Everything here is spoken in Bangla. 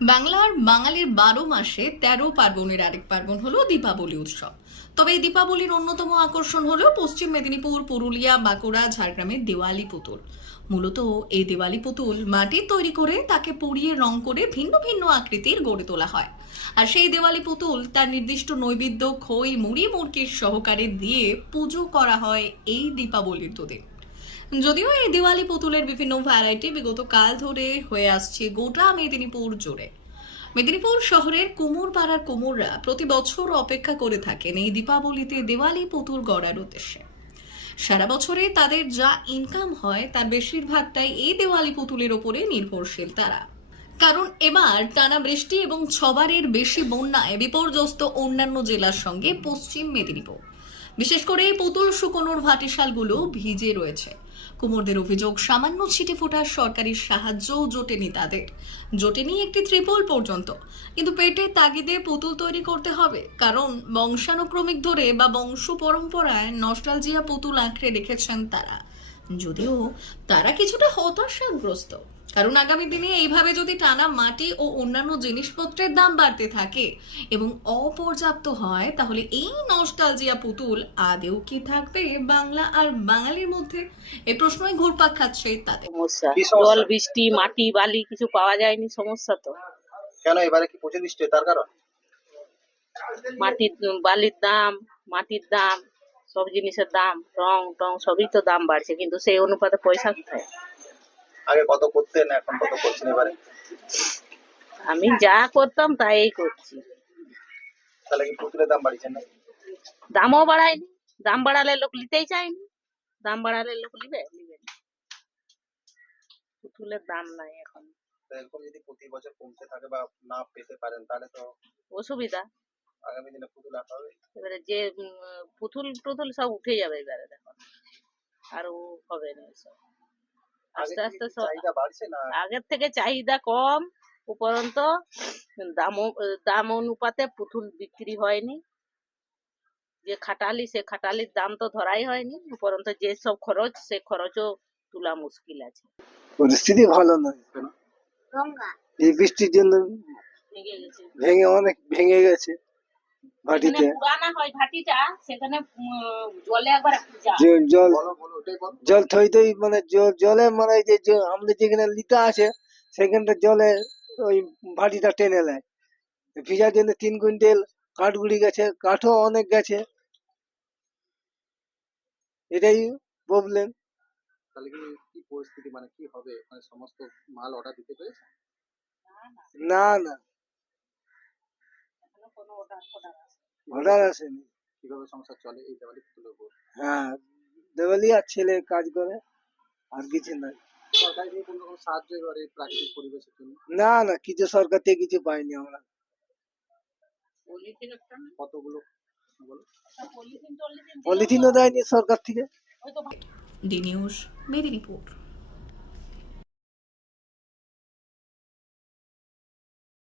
বাংলার বাঙালির বারো মাসে তেরো পার্বণের আরেক পার্বণ হলো দীপাবলি উৎসব। তবে এই দীপাবলির অন্যতম আকর্ষণ হলো পশ্চিম মেদিনীপুর, পুরুলিয়া, বাঁকুড়া, ঝাড়গ্রামের দেওয়ালি পুতুল। মূলত এই দেওয়ালি পুতুল মাটির তৈরি করে তাকে পুড়িয়ে রং করে ভিন্ন ভিন্ন আকৃতির গড়ে তোলা হয়। আর সেই দেওয়ালি পুতুল তার নির্দিষ্ট নৈবেদ্য, খই, মুড়ি, মুরগির সহকারে দিয়ে পুজো করা হয় এই দীপাবলির দুদিন। যদিও এই দিওয়ালি পুতুলের বিভিন্ন ভ্যারাইটি বিগত কাল ধরে হয়ে আসছে গোটা মেদিনীপুর জুড়ে। মেদিনীপুর শহরের কুমোর পাড়ার কুমোররা প্রতি বছর অপেক্ষা করে থাকেন এই দীপাবলিতে দিওয়ালি পুতুল গড়ার উদ্দেশ্যে। সারা বছরে তাদের যা ইনকাম হয়, তার বেশিরভাগটাই এই দেওয়ালি পুতুলের ওপরে নির্ভরশীল তারা। কারণ এবার টানা বৃষ্টি এবং ছবারের বেশি বন্যায় বিপর্যস্ত অন্যান্য জেলার সঙ্গে পশ্চিম মেদিনীপুর। বিশেষ করে এই পুতুল শুকোনোর ভাটিশালগুলো ভিজে রয়েছে। কুমোরদের অভিযোগ, সামান্য ছিটে ফোটার সরকারি সাহায্যও জোটেনি তাদের। জোটেনি একটি ত্রিপল পর্যন্ত। কিন্তু পেটের তাগিদে পুতুল তৈরি করতে হবে। কারণ বংশানুক্রমিক ধরে বা বংশ পরম্পরায় নস্টালজিয়া পুতুল আঁকড়ে রেখেছেন তারা। যদিও তারা কিছুটা হতাশাগ্রস্ত। কারণ আগামী দিনে এইভাবে যদি টানা মাটি ও অন্যান্য জিনিসপত্রের দাম বাড়তে থাকে এবং অপর্যাপ্ত হয় তাহলে এই নস্টালজিয়া পুতুল আদেও কি থাকবে বাংলা আর বাঙালির মধ্যে? এই প্রশ্নই ঘুরপাক খাচ্ছে তাদের। সমস্যা। জল বৃষ্টি মাটি বালি কিছু পাওয়া যায়নি সমস্যা তো। কেন? এবারে কি পচে দিচ্ছে তার কারণ? মাটির বালির দাম মাটির দাম সব জিনিসের দাম রং টং সবই তো দাম বাড়ছে কিন্তু সেই অনুপাতে পয়সা কোথায়? আগে কত করতেন এখন কত করছেন এবারে? আমি যা করতাম তাই করছি। তাহলে কি পুতুলের দাম বাড়িয়েছেন না দামও বাড়ায়নি দাম বাড়ালে লোক নিতেই চায়নি দাম বাড়ালে লোক নিবে? নিবে। পুতুলের দাম নাই এখন। এরকম যদি প্রতি বছর কমতে থাকে বা না পেতে পারেন তাহলে তো অসুবিধা। আগামী দিনে পুতুল আঁকা হবে? এবারে যে পুতুল টুতুল সব উঠে যাবে এবারে দেখো। আর ও হবে না আগে আস্তে আস্তে সব চাহিদা বাড়ছে না? আগের থেকে চাহিদা কম উপরন্ত দাম দাম অনুপাতে পুতুল বিক্রি হয়নি। যে খাটালি সে খাটালির দাম তো ধরাই হয়নি উপরন্ত যে সব খরচ সে খরচও তোলা মুশকিল আছে। পরিস্থিতি ভালো নয় এই বৃষ্টির জন্য ভেঙে গেছে। ভেঙে অনেক ভেঙে গেছে মাটিতে পুরানা হয় ভাটিটা সেখানে উম, জলে একবার জল জল থই থই মানে জলে মানে যে আমাদের যেখানে লিটা আছে সেখানটা জলে ওই ভাটিটা টেনে নেয়। ভিজার জন্য তিন কুইন্টাল কাঠগুড়ি গেছে কাঠও অনেক গেছে। এটাই প্রবলেম তাহলে কি পরিস্থিতি মানে কি হবে? মানে সমস্ত মাল অর্ডার দিতে পেরেছে? না না। অর্ডার আসেনি। কীভাবে সংসার চলে এই দেওয়ালি হ্যাঁ। দেওয়ালি আর ছেলে কাজ করে আর কিছু নাই। সরকার থেকে কোনো রকম সাহায্য এবারে প্রাকৃতিক পরিবেশের জন্য? না না কিছু সরকার থেকে কিছু পাইনি আমরা? কতগুলো? পলিথিনও দেয়নি সরকার থেকে। D news Medinipur